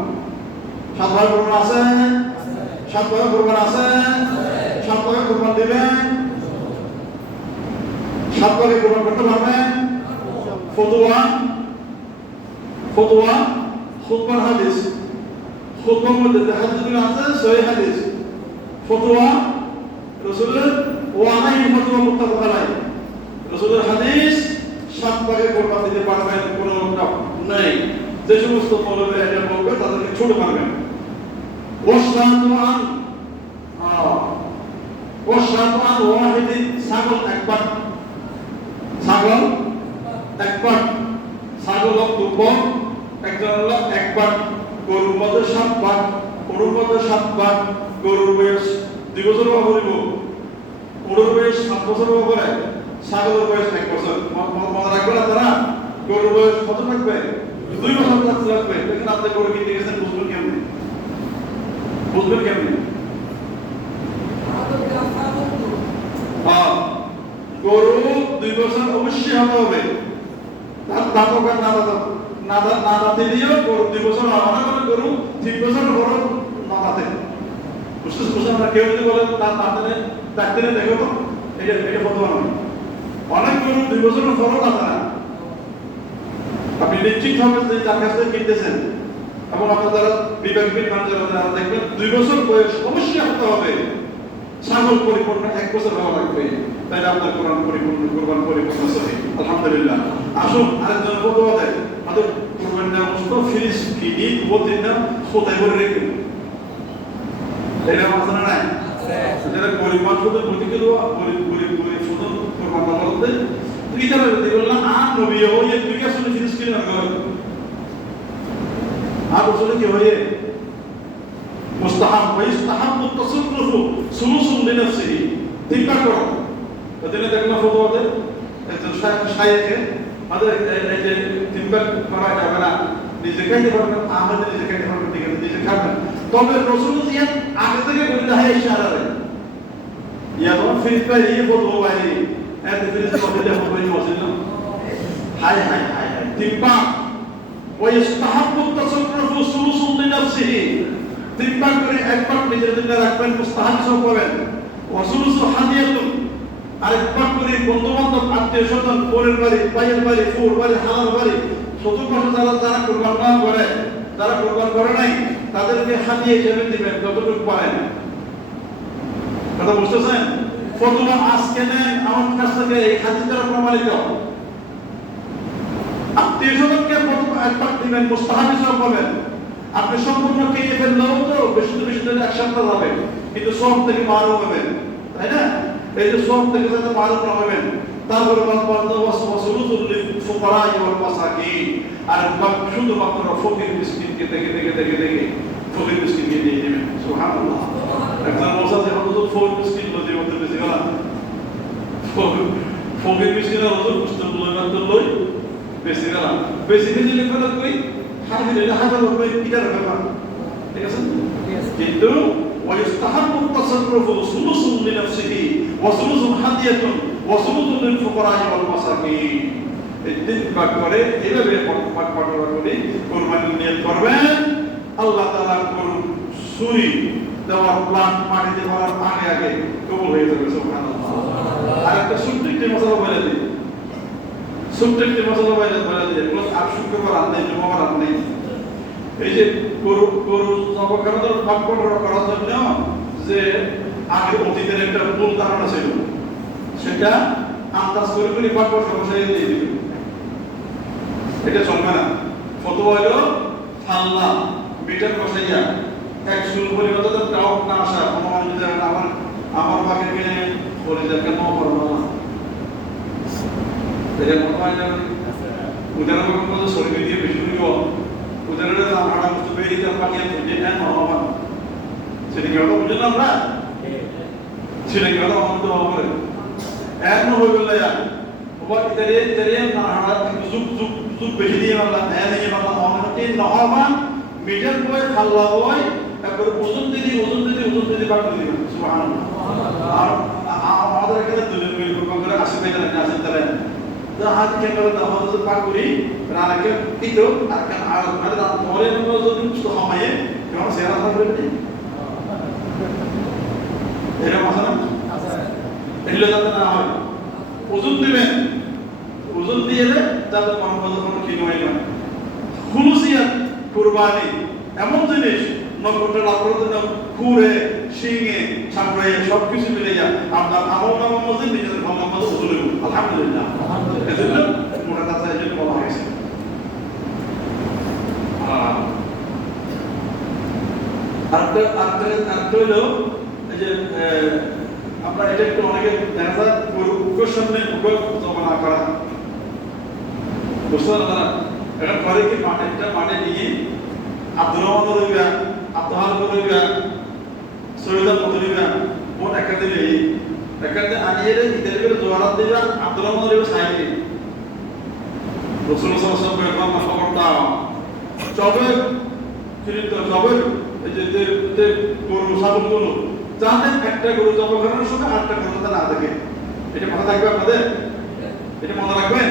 7 ভাগে কুরবান আছে, 7 ভাগে কুরবান আছে, 7 ভাগে কুরবান দিবেন, 7 ভাগে কুরবান করতে পারবেন। ফতোয়া খুতবার হাদিস, খুতবার মধ্যে হাদিসগুলো আছে সহিহ হাদিস, ফতোয়া রাসূলের ওয়াহি ফতোয়া মুত্তাফাক আলাইহি, রাসূলের হাদিস 7 ভাগে কুরবান দিতে পারবেন, কোনো নাই। যে সমস্ত মৌলবী এটা বলবে তাদেরকে ছোট পারবেন। ওয়াশাতুআন ওয়াহিদ, ছাগল একবার, ছাগল একবার, ছাগল দুবার, একজন হলো একবার, গরুর মধ্যে 7 বার, গরুর মধ্যে 7 বার, গরুর বয়স 2 বছর হইব, গরুর বয়স 7 বছর হবে, ছাগলের বয়স 1 বছর। মনে রাখবেন আপনারা, গরুর বয়স কত থাকবে? 2 বছর থাকবে। দেখেন আপনি গরু কিনতে গেছেন, বুঝবেন কেমনে? গরু 2 বছর অবশ্যই হবে, না দাঁতে দিয়েও গরু 2 বছর হবে না, গরু 3 বছর বড় না দাঁতে। বুঝতে আমরা কেউ যদি বলে তার দাঁতে দেখো তো, এটা ফতোয়া নয়। অনেক গরু 2 বছরের বড় দাঁতে না। আপনি নিশ্চিত হবেন যে যার কাছ থেকে কিনতেছেন, এবং আপনার যারা বিবেকবিদ মানুষ যারা দেখবেন 2 বছর বয়স অবশ্যই হতে হবে, ছাগল পরিপূর্ণ 1 বছর হওয়া লাগবে, তাই আপনার কোরআন পরিপূর্ণ, কুরবান পরিপূর্ণ সহি। আলহামদুলিল্লাহ। আসুন আরেকজন ফতোয়া দেয়, আমাদের কুরবানির নাম হলো ফিরিস কিনি, ওদের নাম খোদাই করে রেখে, এটা মাসা নাই যারা গরিব মানুষ হতে প্রতি কিলো গরিব গরিব গরিব শুধু কোরবান করতে তুই যারা যদি বললাম আর নবী হয়ে তুই কি আসলে জিনিস কিনে না আর আসলে কি হয়ে মুস্তাহাব ওয়াইস্তাহাব তাসাররুফু সুলুসুন লিনাফসিহি চিন্তা করো ওদের দেখলাম ফতোয়াতে একজন শায়েখে আমাদের এই যে চিন্তা করা যাবে না নিজে খাইতে পারবেন আমাদের নিজে খাইতে পারবেন ঠিক আছে নিজে খাবেন তবে রাসূল জিয়া আগে থেকে বলে দেয় ইশারা করে ইয়া তো ফিরিস ভাই এই ফতোয়া ভাই এত ফিরিস কথা দেব ভাই মসজিদ হাই হাই হাই চিন্তা ওয়াইস্তাহাব তাসাররুফু সুলুসুন লিনাফসিহি চিন্তা করে একবার নিজের জন্য রাখবেন মুস্তাহাব সব পাবেন ওয়াসুলুসু হাদিয়াতুন আরেকবার করে বন্ধু বান্ধব আত্মীয় স্বজন বোনের বাড়ি ভাইয়ের বাড়ি ফুর বাড়ি হালাল বাড়ি চতুর্পাশে যারা যারা কোরবান না করে যারা কোরবান করে নাই তাদেরকে হাদিয়া হিসেবে দিবেন যতটুকু পারেন কথা বুঝতেছেন ফতোয়া আজকে নেন আমার কাছ থেকে এই হাদিস দ্বারা প্রমাণিত আত্মীয় স্বজনকে একবার দিবেন মুস্তাহাব হিসেবে পাবেন আপনি সম্পূর্ণ খেয়ে ফেললেও তো বেশি বেশি দিলে এক সপ্তাহ যাবে কিন্তু সব থেকে মারুম হবেন তাই না এই যে সব থেকে যাতে মারুম না হবেন তারপরে ওয়াসুলুতুল ফুকারা ওয়াল মাসাকিন আর শুধুমাত্র ফকির মিসকিনকে দেখে দেখে দেখে দেখে ফকির মিসকিনকে দিয়ে দিবেন সুবহানাল্লাহ একজন মোসাফির হযরত ফকির মিসকিন নদীর মধ্যে বেশি গেল ফকির মিসকিন হযরত মুস্তাফুল্লাহ বাদুল্লাহ বেশি গেল বেশি বেশি লেখা কই হাদিসে হাজার হবে কিটার ব্যাপার ঠিক আছে কিন্তু ويستحب التصرف ثلث لنفسه وثلث هدية وثلث للفقراء والمساكين الدين ভাগ করে এইভাবে ভাগ করে কুরবানি নিয়ত করবেন আল্লাহ তাআলা করুন সুরি দেওয়ার প্ল্যান পানি দেওয়ার আগে আগে কবুল হয়ে যাবে সুবহানাল্লাহ আর একটা সুন্নতি মশলা বলে দিই সুন্নতি মশলা বলে দিই প্লাস আর শুক্রবার আর নেই জুমাবার আর নেই এই যে গরু জবখানার ভাগ করার জন্য যে আগে অতীতের একটা মূল ধারণা ছিল সেটা আন্দাজ করে করে ভাগ বসাই দিয়ে দিল এটা চলবে না ফতোয়া হলো ফাল্লা মিটার বসাইয়া এক সুল পরিমাণ তো ডাউট না আসা অনুমান যদি আমার ভাগে কিনে বলে যে কেন করবো না এটা মনে হয় না উদাহরণ মতো শরীর দিয়ে বেশি দিব উদাহরণে আমরা বুঝতে পেরে দিতে পারি যে হ্যাঁ মহামান সেটা কি কথা বুঝলাম আমরা সেটা কি কথা অন্ত হবে এক নয় বললে যা ওবার ইতালিয়ান না আমরা যুগ বেশি দিয়ে আমরা হ্যাঁ দিয়ে আমরা অনেকে নহমান মিটার বয় খাল্লা বয় একবার ওজন দিদি বাদ দিয়ে দিবেন সুবহানাল্লাহ আর আমাদের এখানে দুজন মিল করে 80 টাকা না 80 টাকা হাত ক্যামেরা দাও হাত পাক করি রানাকে পিতো আর কান আর মানে দাঁত ধরে আমরা যদি কিছু হামায়ে কেন সেরা থাকবে এরা মাসানা এগুলো যাতে না হয় ওজন দিবেন ওজন দিয়ে যাতে কোনো কিনো হয় না খুলুসিয়াত কুরবানি এমন জিনিস নকটা লাভের জন্য খুরে শিঙে ছামড়ায় সবকিছু মিলে যায় আপনার আমল নামার মধ্যে নিজেদের ভালো মতো ওজন আলহামদুলিল্লাহ এজন্য মোটা কথা এজন্য বলা হয়েছে আরেকটা হলো এই যে আমরা এটা একটু অনেকে দেখা যায় উগ্র সামনে উগ্র জমানা করা বুঝতে পারলাম না এখন ঘরে কি মাঠে নিয়ে আব্দুল রহমান রইবা আব্দুল রইবা সৈয়দ রইবা মোট একাডেমি আনিয়ে ঈদের করে জোয়ারাত দিবা আব্দুল রহমান রইবা সাহেব রাসূল সাল্লাল্লাহু আলাইহি ওয়াসাল্লাম খবরটা চবে কিরিত চবে এই যে গরু ছাগলগুলো যাতে একটা গরু জব করার সময় আরেকটা গরু না থাকে এটা মাথা থাকবে আপনাদের এটা মনে রাখবেন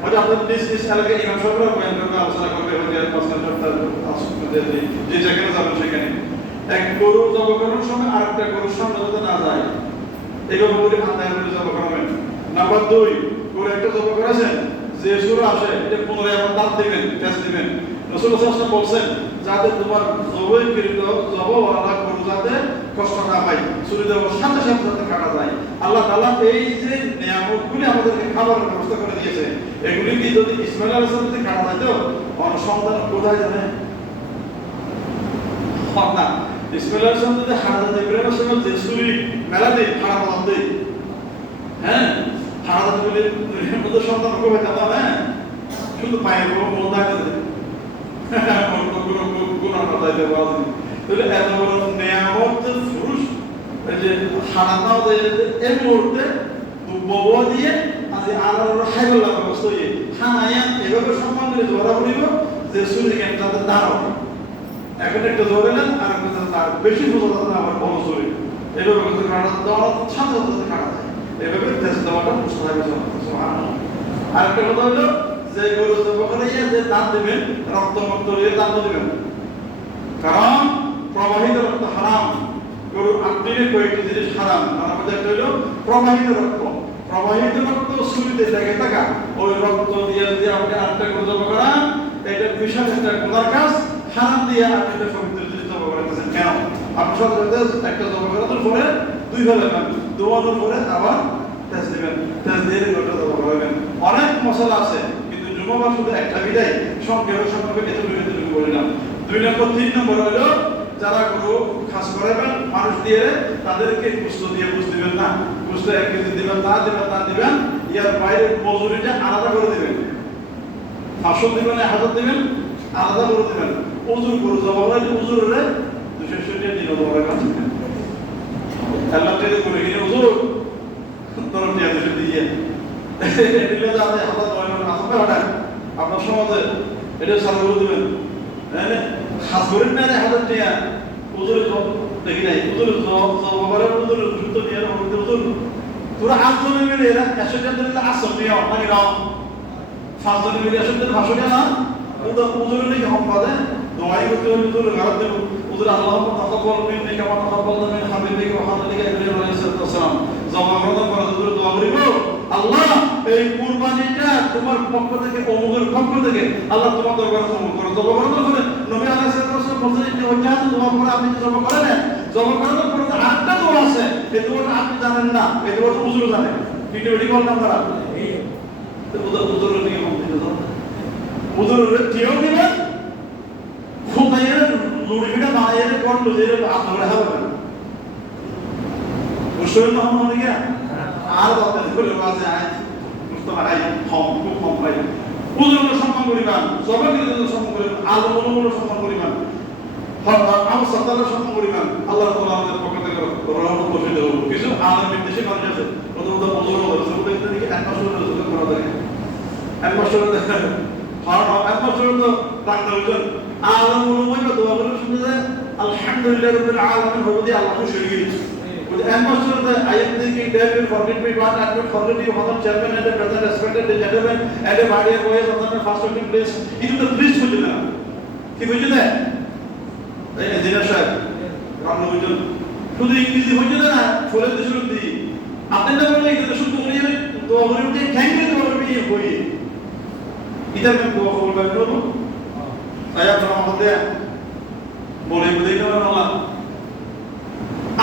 হয়তো আপনাদের নিজ এলাকায় ইমাম সাহেবরা বয়ান করবে আলোচনা করবে হয়তো পাঁচটা সপ্তাহ যে যেখানে যাবেন সেখানে এক গরু জব করার সময় আরেকটা গরুর সামনে যাতে না যায় এইভাবে করে আন্দাজ করে জব করাবেন নাম্বার 2 গরু একটা জব করেছেন যে সুরা আসে এটা 15 এমন দাঁত দিবেন টেস্ট দিবেন রাসূলুল্লাহ সাল্লাল্লাহু আলাইহি ওয়াসাল্লাম বলেন যাতে তোমার জবই করিত জবওয়ালা গরু যাতে কষ্ট না পায় ছুরি দেওয়ার সাথে সাথে যাতে কাটা যায় আল্লাহ তাআলা এই যে নিয়ামতগুলি আমাদেরকে খাবারের ব্যবস্থা করে দিয়েছে এগুলি কি যদি ইসমাঈল আলাইহিস সালাম যদি কাটা যায় তো অনুসন্ধান কোথায় যাবে না ইসমাইলের সামনে যে হারাত ইব্রাহিমের সঙ্গে যে সুরি মেলা দেই খারাপ বাদ দেই হ্যাঁ হারাত ইব্রাহিমের মধ্যে সন্তান কবে কথা হ্যাঁ শুধু পায়ের মন দেখা দেয় গুণা কথা দেওয়া আছে তাহলে এত বড় নিয়ামত পুরুষ যে হারাতাও দেয় এই মুহূর্তে বউ দিয়ে আজি আর হাইবলা ব্যবস্থা হয়ে খানায়া এভাবে সম্মান করে জোড়া করিব যে সুরি কেন তাদের দাঁড়াও একটা ধরেলেন আর একটা তার বেশি বোঝা আবার বড় চলে এইভাবে কিন্তু কাটা দেওয়ার সাথে সাথে কাটা যায় এইভাবে টেস্ট দেওয়াটা মুস্তাহাব সুবহানাল্লাহ আর একটা কথা হলো যে গরু জবাই করে যে দাঁত দিবেন রক্তমুক্ত হয়ে দাঁত দিবেন কারণ প্রবাহিত রক্ত হারাম গরু আপনিও কয়েকটি জিনিস হারাম তার মধ্যে একটা হলো প্রবাহিত রক্ত সুরিতে লেগে থাকা ওই রক্ত দিয়ে দিয়ে আপনি আটটা গরু জবাই করান এটা বিশাল একটা গুনার কাজ হারাম দিয়ে আপনি এটা পবিত্র জিনিস জবাই করতেছেন কেন আপনি সাধারণত একটা জবাই করার পরে দুই ভাবে দোয়ানোর পরে আবার তেজ দিবেন তেজ দিয়ে গরুটা জবাই করবেন অনেক মশলা আছে কিন্তু জুমাবার শুধু একটা বিদায় সংক্ষেপে এতটুকু বললাম 2 নম্বর 3 নম্বর হলো যারা গরু খাস করাবেন মানুষ দিয়ে তাদেরকে গোশত দিয়ে বুঝ দিবেন না গোশত 1 কেজি দিবেন তা দিবেন ইয়ার বাইরে মজুরিটা আলাদা করে দিবেন 500 দিবেন 1000 দিবেন আলাদা করে দিবেন ওজুর গরু জবাই করে ওজুরে 260 টাকা দিন জবাই করবেন আল্লাহ তেরে করে কিনে ওজুর তরফ দিয়ে 200 দিয়ে এটা যাতে হাজার নয় আসবে হঠাৎ আপনার সমাজে এটা সারা করে দিবেন হ্যাঁ খাস করেন না 1000 টাকা ওজুর দেখি নাই ওজুর জবাই ওজুর যুক্ত নিয়ে ওজুর তোরা 8 জন মিলে এরা 100 টাকা দিলে 800 টাকা মানে নাও 5 জন মিলে 100 টাকা 500 টাকা না ওটা ওজুর নাকি হক পাবে দোয়াই করতে হলে ওজুর গারাত দেব ওজুর আল্লাহ তাকাব্বাল মিন্নি কামা তাকাব্বালনা মিন হাবিবিকা ওয়া হাবিবিকা ইব্রাহিম আলাইহিস সালাম জবাই করা ওজুর দোয়া করিব আল্লাহ এই কুরবানিটা তোমার পক্ষ থেকে অমুকের পক্ষ থেকে আল্লাহ তোমার দরবারে কবুল করো জবাই করার পরে নবী আলাইহিস সালাম বলেন যে ওইটা দোয়া করে আপনি জবাই করেন জবাই করার পরে আরেকটা দোয়া আছে এই দোয়াটা আপনি জানেন না এই দোয়াটা হুজুর জানে ভিডিওটি করলাম তারা এই হুজুরের দিকে মন্দির দাও হুজুরের কেউ দিবেন খুদাইয়ের লুড়িটা মায়ের করলো যে আসলে হবে মুশকিল না হলো কি আর বাতে করে বাজে আয় মুস্তাফা আই খুব পাই হুজুরকে সম্মান করিবেন সবাইকে সম্মান করিবেন আলেমগুলোকে সম্মান করিবেন আমার সত্তার সম্মান করিবেন আল্লাহ তাআলা আমাদের পক্ষ থেকে রহমত বর্ষিত হোক কিছু আলেমের দেশে মানুষ আছে ওদের হুজুর রাসূলের দিকে এক মাস রাসূল করা যায় এক মাস এক মাস তো ডাক্তার হইছেন আলেমগুলো দোয়া করে শুনে যায় আলহামদুলিল্লাহ রাব্বিল আলামিন হবে আল্লাহ খুশি হয়ে গেছে with ambassador the IMDK David forget me one and forget you Madam Chairman and the present respected the gentleman and a body of boys on the first working place into the police বুঝে না কি বুঝে না এই ইঞ্জিনিয়ার সাহেব রামন বুঝুন শুধু ইংরেজি বুঝে না ফলে দেশ লোক দি আপনি না বলে এটা শুধু বলি তো আমরা উঠে খ্যাঙ্গে তো বলবি হই ইদার में দোয়া কবুল করে দেব আয়া আমাদের বলে বলে না আল্লাহ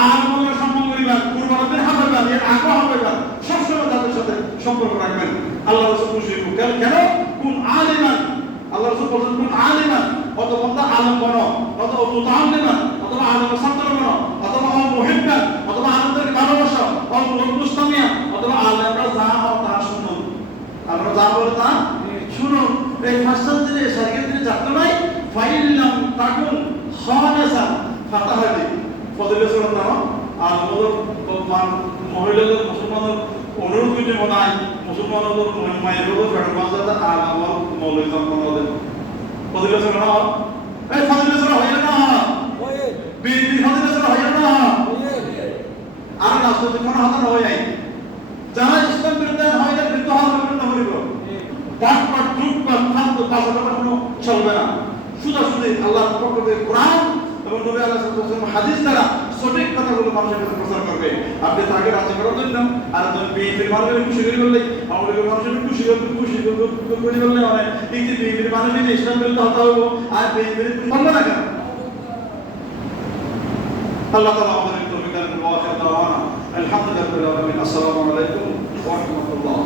আলেমরা সম্মান করিবেন কুরবানের হাফেজবান এর আগ্রহ হবেন সবসময় তাদের সাথে সম্পর্ক রাখবেন আল্লাহ রাসূল খুশি হন কেন কোন আলেমান আল্লাহ রাসূল বলেন কোন আলেমান অথবা আলেম বনো অথবা মুতাআল্লিমান অথবা আলেম ছাত্র বনো অথবা মুহিব্বান অথবা আলেমদের ভালোবাসা অথবা মুস্তামিয়া অথবা আলেমরা যা হয় তা শুনুন আমরা যা বলি তা শুনুন এই ফাসাদ দিনে সাইকেল দিনে যাত্রা নাই ফাইল্লাম তাকুন খালাসা ফাতাহাদি ফজলে সুরাত নাম আর মহিলাদের মুসলমানের অনুরোধ করতে মনে হয় মুসলমানদের মায়েরও ফেরত বাজাতে আর আমার মৌলিক সম্মানদের ফজলে সুরাত নাম এই ফজলে সুরাত হয় না বিবি ফজলে সুরাত হয় না আর রাষ্ট্রপতি কোন হাতে হয় নাই যারা ইসলাম বিরুদ্ধে হয় না বিরুদ্ধে হওয়ার বিরুদ্ধে হইব পাট যুগ বা খাদ্য পাশাপাশি কোনো চলবে না সুদা আল্লাহর পক্ষ থেকে কোরআন এবং নবী আলাইহিস সাল্লাম হাদিস দ্বারা সঠিক কথাগুলো মানুষের কাছে প্রচার করবে আপনি তাকে রাজি করার জন্য আর যখন বিএনপির মানুষের খুশি করে বললে আমাদের মানুষের খুশি করে বললে হয় এই যে বিএনপির মানুষের ইসলাম বিরুদ্ধে হতে হবে আর বিএনপির বলবে না কেন আল্লাহ তাআলা আমাদের তৌফিক দান করুন ওয়া আখির দাওয়ানা আলহামদুলিল্লাহি রাব্বিল আলামিন আসসালামু আলাইকুম ওয়া রাহমাতুল্লাহ